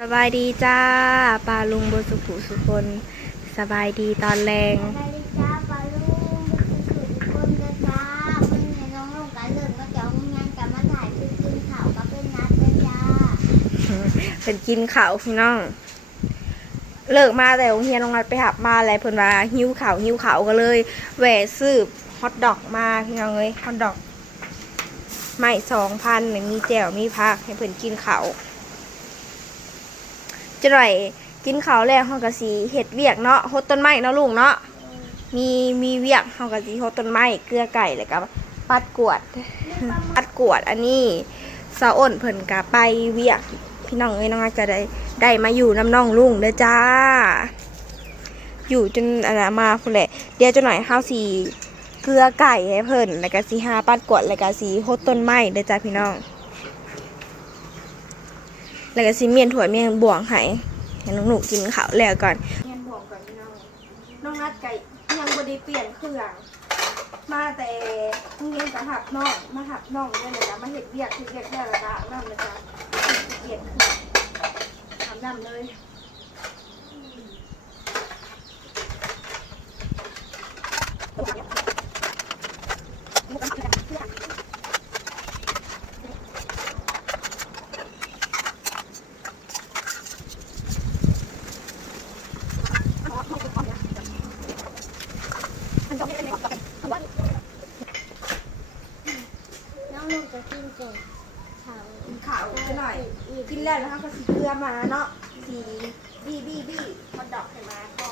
สบายดีจ้าปลาลุงบนสุขุสุคนสบายดีตอนแรงสบายดีจ้าปลาลุงบุญสุขคนนะจ้าเพิ่งเห็นน้องลงกันเลิกมาเจ้างานกับมาถ่ายคือกินข่าวกับเป็นนัดเลยจ้า เป็นกินข้าวพี่น้องเลิกมาแต่โรงเรียนน้องนัดไปหับมาอะไรเพิ่นว่าหิวข้าวก็เลยแหวะซื้อฮอทดอกมาพี่น้องเอ้ยฮอทดอกไม่2,000มีแจ่วมีผักให้เพิ่นกินข้าวจะหน่อยกินข้าวแล้วเฮาก็สิเฮ็ดเวียกเนาะโฮดต้นไม้เนาะลุงเนาะมีเวียกเฮาก็สิโฮดต้นไม้เกลือไก่แล้วก็ปัดกวดอันนี้สาวอ้นเพิ่นก็ไปเวียกพี่น้องเอ้ยน้องอาจจะได้มาอยู่น้ำน้องลุงเด้อจ้าอยู่จนอันน่ะมาพุ่นแหละเดี๋ยวจะหน่อยเฮาสิเกลือไก่ให้เพิ่นแล้วก็สิหาปัดกวดแล้วก็สิโฮดต้นไม้เด้อจ้าพี่น้องแล้วก็สิเมียนถั่วเมียนบ่วงให้น้องหนูกินข้าวแล้วก่อนเมียนบ่วงก่อนพี่น้องนัดไก่ยังบ่ได้เปลี่ยนเครื่องมาแต่โรงเรียนก็หับน้องมาหับน้องด้วยเลยนะมาเฮ็ดเวียกแล้วก็น้ำเลยจ้ะเปลี่ยนเครื่องทำน้ำเลยน้องลงจะกินเก่งข่าว ข้าวหน่อยกินแล้วนะคะก็สีเกลือมาเนาะสีบี้ฮอทดอกให้มาก็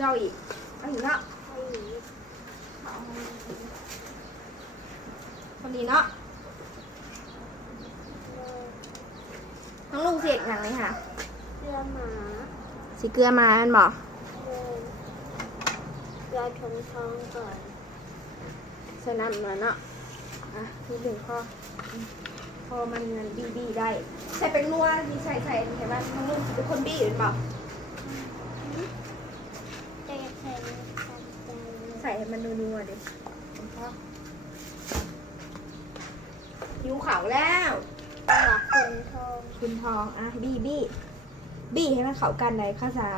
เราอีกเอาอีกเนาะคนดีเนาะน้องลุงเสร็จอย่างไรค่ะ เรือหมา สีเกลือมาอันบอก ยาทงทองก่อน ใส่น้ำมาเนาะอ่ะนิดหนึ่งพอมันบี้ได้ใส่เป็นนัวที่ใส่เห็นไหมน้องลุงเป็นคนบี้หรือเปล่า จะใส่ ใส่ให้มันนัวดิหิวขาวแล้ว ตลาดคนทอง คุณทองอ่ะบี้ให้มันเข้ากันเลยข้าวสา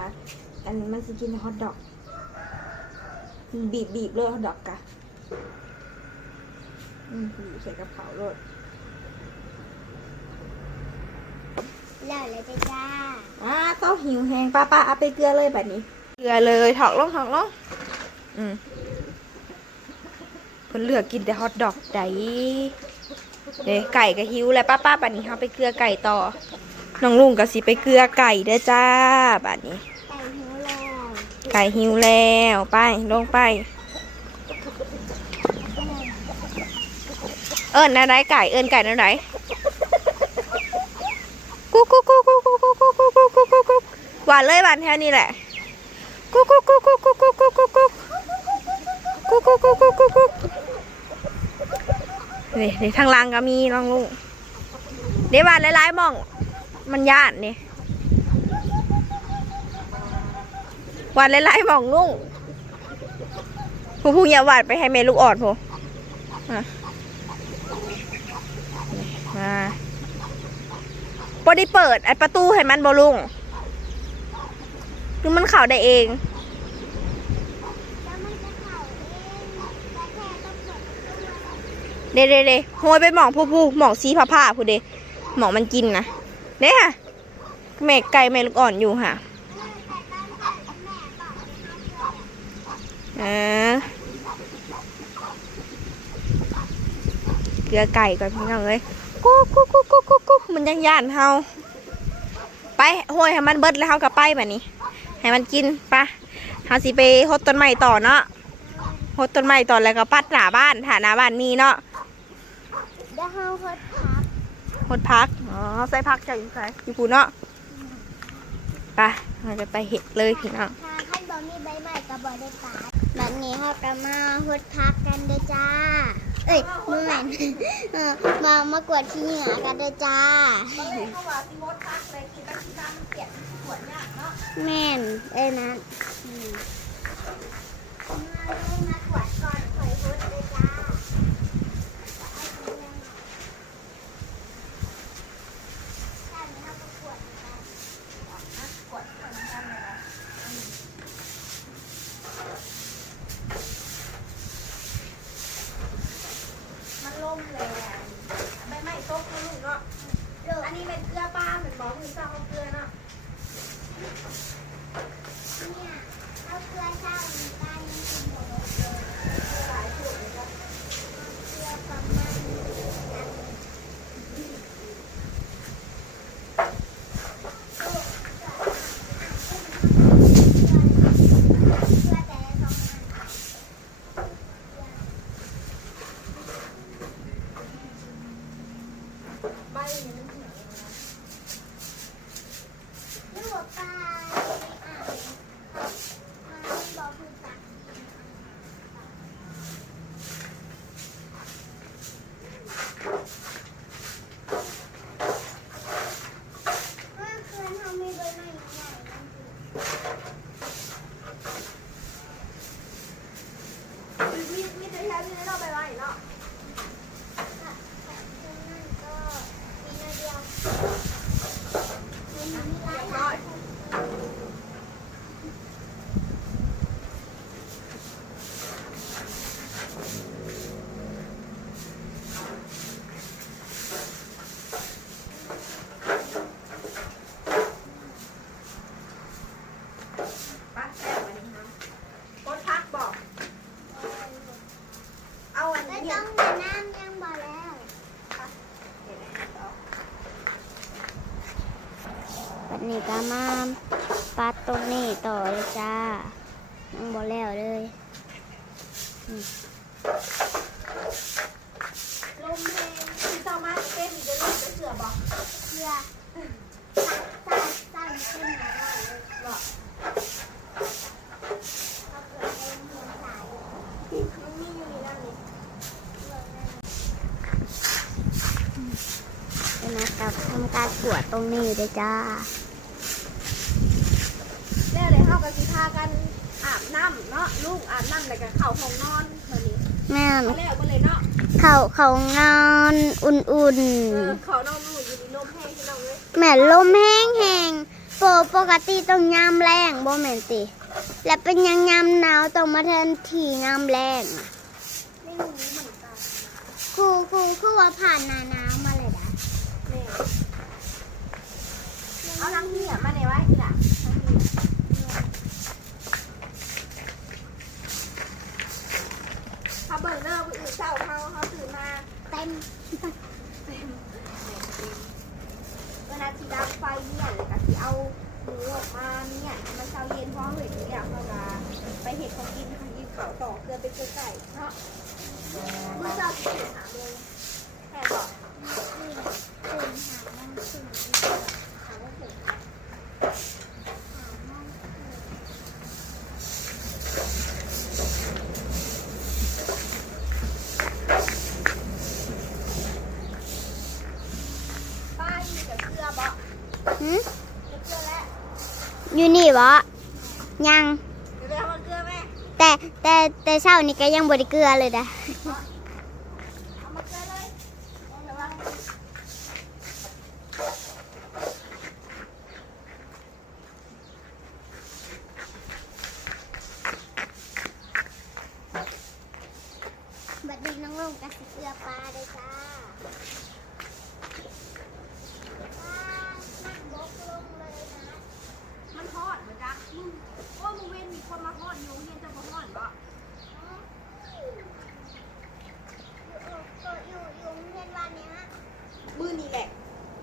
อันมันจะกินฮอทดอกบีบเลยฮอทดอกกะบีบใส่กับเขาโรด แล้วเลยจ้า ต้องหิวแห้งป้าเอาไปเกลือเลยแบบนี้เกลือเลยถอกลงเพิ่นเลือกกินแต่ฮอทดอกได้เด้ไก่ก็หิวแล้วป้าบัดนี้เฮาไปเกลือไก่ต่อน้องลุงก็สิไปเกลือไก่เด้อจ้าบัดนี้ ไก่หิวแล้ว ไก่หิวแล้วไปลงไปเอิ้นอะไรไก่เอิ้นไก่อะไรกุ๊กหวานเลยหวานแค่นี้แหละกุ๊กนี่ทางล่างก็มีน้องลุงเดี๋ยวหวานหลายๆมองมันย่านนี่หวานหลายๆมองลุงผู้อย่าหวานไปให้แม่ลูกอ่อนผู้พอได้เปิดไอ้ประตูให้มันบอลุงคือมันเข่าได้เองเด้โหยไปหมองผู้หมองซีผ้าผู้เดหมองมันกินนะเด้ค่ะแม่ไก่แม่ลูกอ่อนอยู่ค่ะเกลือไก่ก่อนพี่น้องเลยกุ๊กมันยังย่านเฮาไปโหยให้มันเบิดแล้วเฮากับไปแบบนี้ให้มันกินปะเฮาสิไปฮดต้นไม้ต่อเนาะฮดต้นไม้ต่อแล้วก็ปัดหน้าบ้านหน้าบ้านมีเนาะเดี๋ยวเฮาฮดพักใส่พักจากอยู่ไหนอยู่ปูเนาะไปเราจะไปเห็ดเลยพี่น้องถ้าขั้นบอมีใบใหม่กับบอได้ปาดแบบนี้เฮาก็มาฮดพักกันเด้อจ้าเอ้ยเมื่อยมากวดขี้เหงื่อกันเด้อจ้า แม่นเอ้ยนะ มีแต่แค่นี้เราไปไว้เนาะ ร้อยปักแก้วอันนี้ครับกดพักบอก เอาอัน ไม่ นี้ ต้องมาน้ำยังบ่แล้ว วันนี้ก็มาปัดต้นนี้ต่อเลยจ้ายังบ่แล้วเลย ลมแรงที่เจ้ามาเป็นมีจะลมจะเสือบอก เพื่อตั้งขึ้นมาได้เลย บอก เอาเกิดเป็นหัวสาย มันมีอยู่ในนั้นนี่ เป็นนะครับทำการกวดตรงนี้เลยจ้า แล้วเลยเข้ากันสิพากันอาบน้ำเนาะลูกอาบน้ำแล้วก็เข้าห้องนอนเท่านี้ แม่ เอาแล้วก็เลยเนาะ เขางานอุ่น เขาน้องลูกอยู่ในลมแห้งที่น้องเลย ๆ แม่ลมแห้งปกติต้องยามแรงบ่แม่นติ และเป็นยังยามหนาวต้องมาแทนที่ยามแรงอะ ไม่รู้เหมือนกัน คือว่าผ่านหน้าหนาวมาเลยนะ นี่เอาลังเหี่ยมาในไว้ทีหลังลังเหี่ยเขาเบิ่งเนอร์ผู้อื่นเช้าเขาตื่นมา เต็ม เวลาที่ดับไฟเนี่ยเลยก็ที่เอาหมูออกมาเนี่ยมาเช้าเย็นเพราะเห็นเนี่ยเขาก็ไปเห็ดของกินเขาต่อเกลือเป็นเกลือไก่เนาะเมื่อเช้าที่ถามเลยแค่บอก ตื่นหามันตื่น ถามว่าเสร็จ ป้ายมีแต่เกลือบ่ หืม เกลือแล้ว อยู่นี่บ่ยัง เกลือมาเกลือแม่ แต่เช้านี้ก็ยังบ่ได้เกลือเลยนะ เอามาเกลือเลยเอาไปวาง บัดนี้น้องลงกับสิเกลือปลาเลยจ้านั่งบกลงเลยนะ มันทอดเหมือนกันโอ้มึงเว้นมีคนมาทอดอยู่เย็นจะมาทอดบ่ อยู่โรงเรียนวันเนี้ยฮะ มือนี่แหละ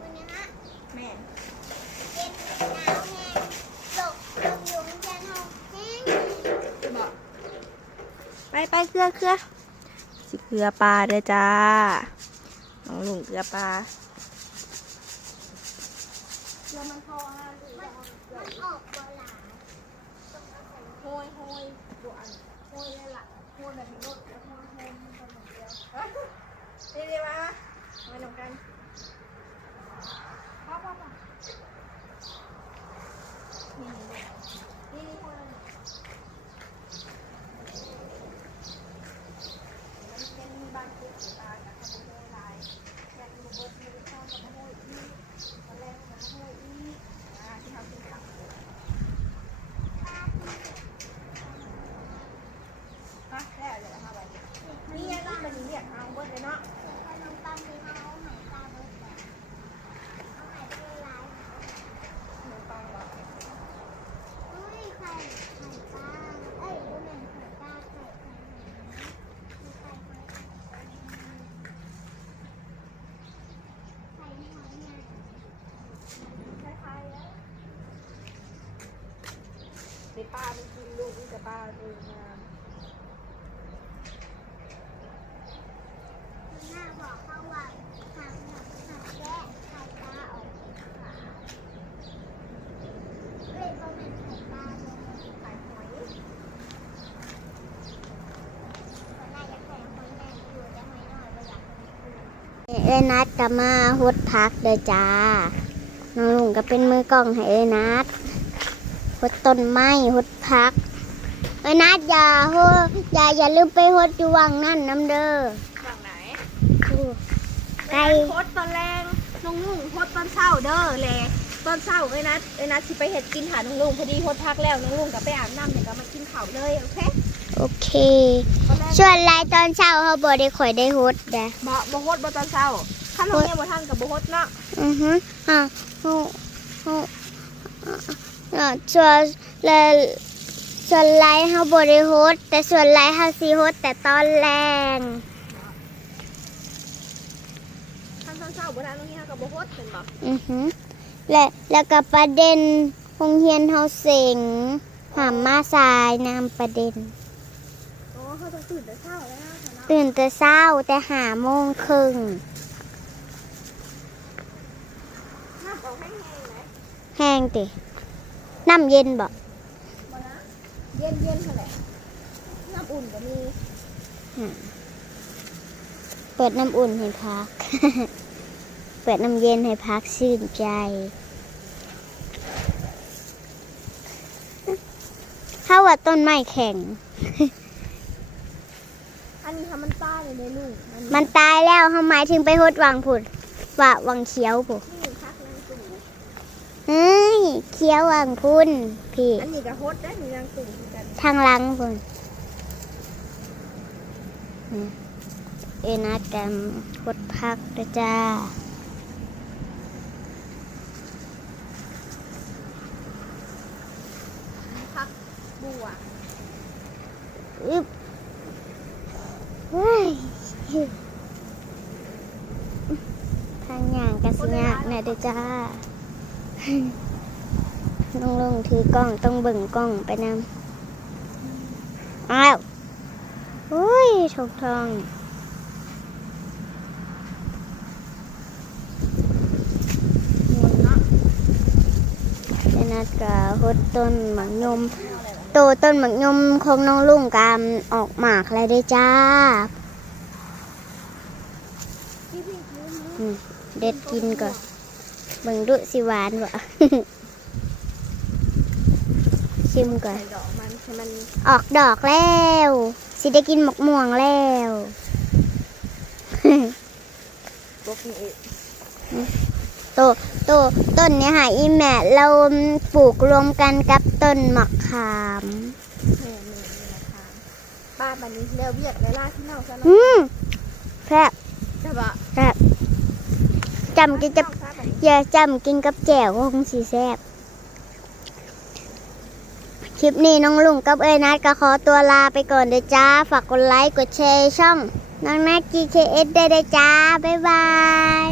วันเนี้ยฮะ แม่ เป็นหนาวแห้งลงอยู่โรงเรียนห้องแห้ง บ่ไปเกลือสิเกลือปลาเด้อจ้าน้องลุงเกลือปลาแล้วมันพอฮะ มันออกบ่หลาย โหยดูอันโหยเลยล่ะโหยแบบนี้รถแล้วโหยมันเป็นแบบเดียวดีๆมาไม่หนุกกันพ่อนี่โหยมันเป็นบางทีตากับขโมยลายอยากดูบทมือข้าวกับขโมยอีตอนแรกมันขโมยอีที่เขาเป็นขับฮะแล้วเดี๋ยวเอาไปนี่ยังนี่มันเรียกเอาเบิดเลยเนาะ ขนมปังที่เขาเอาใหายปลาเบิดแบบเอาใหายไปหลาย ขนมปังเหรอ อุ้ยไข่ปลาเอ้ยดูหน่อยไข่ปลาไข่ไข่ไข่หอยใหญ่ คล้ายๆแล้วในป้ามันกินลูกนี่แต่ป้าเองงาน หน้าบอกเขาว่าหางหนังหางแกะไข่ปลาออกขาเอ้ยเขาเป็นไข่ปลาเลย ขายหอย คนน่าจะแข่งคนแน่อยู่แต่หอยน้อยก็อยากเอ้ยนัดก็มาฮดพักเลยจ้าน้องลุงก็เป็นมือกล้องให้เอ้ยนัดฮดต้นไม้ฮดพัก เอ้ยนัดอย่าลืมไปฮดอยู่วังนั่นน้ำเด้อ ฝั่งไหน ไก่ โพสต์ตอนแรงน้องลุงโพสต์ตอนเช้าเด้อแลตอนเช้าเอ้ยนัดสิไปเฮ็ดกินหาน้องลุงพอดีโพสต์พักแล้วน้องลุงก็ไปอาบน้ำเดี๋ยวก็มากินข้าวเลยโอเค โอเคส่วนไรตอนเช้าเขาบ่ได้ข่อยได้ฮดเด้อ บ่โพสต์บ่ตอนเช้าถ้าน้องเนี่ยบ่ทันกับบ่โพสต์เนาะ ฮะส่วนไรเขาบ่ได้ฮดแต่ส่วนไรเขาสิฮดแต่ตอนแรง ทันตอนเช้าบ่ทันน้องเนี่ยกับบ่โพสต์เป็นบ่ แล้วก็ประเด็นโรงเรียนเฮาเสงหามมาสายนำประเด็น โอ้เขาต้องตื่นแต่เช้าแล้วนะ ตื่นแต่เช้าแต่5 โมงครึ่ง น้ำออกแห้งๆไหม แห้งติน้ำเย็นบ่ บ่นะเย็นเท่าไหร่น้ำอุ่นก็มี เปิดน้ำอุ่นให้พัก เปิดน้ำเย็นให้พักชื่นใจถ้าว่าต้นไม้แข็ง อันนี้ทำมันตายเลยในลูก มันตายแล้วเขาหมายถึงไปฮดวังผุดว่าวังเขียวผุด นี่พักนางตู่ เฮ้ยเขียววังพุ่นพี่ อันนี้ก็โฮดได้มีนางตู่เหมือนกัน ทางหลังผุดเอ็นัดกันฮดพักด้วยจ้า พักบัว อึ๊บเฮ้ยทางอย่างกะสิยากแน่เด้อจ้า ลงถือกล้องต้องเบิ่งกล้องไปนำอ้าวโอ้ยทองทอง มนเนาะ เอ็นัดกะฮดต้นหมากยมโตต้นหมากยมของน้องลุงกามออกหมากแล้วเด้อจ้า เด็ดกินก่อนเบิ่งดุสิหวานวะ ชิมก่อน ใส่ดอกมันให้มัน ออกดอกแล้วสิได้กินหมกม่วงแล้ว ปกนี่ ต้นเนี้ยค่ะอีแม่เราปลูกรวมกันกับต้นมะขาม แม่นะคะบ้านบันนี้แล้วเวียดเวลาที่เน่าซะ อื เนาะ มแซ่บ ใช่ปะ แซ่บจำกินกับอย่าจำกินกับแจ่วก็คงสีแซ่บคลิปนี้น้องลุงกับเอ้ยนัดก็ขอตัวลาไปก่อนเด้อจ้าฝากกดไลค์กดแชร์ช่องน้องนัด GKS ได้เด้อจ้าบ๊ายบาย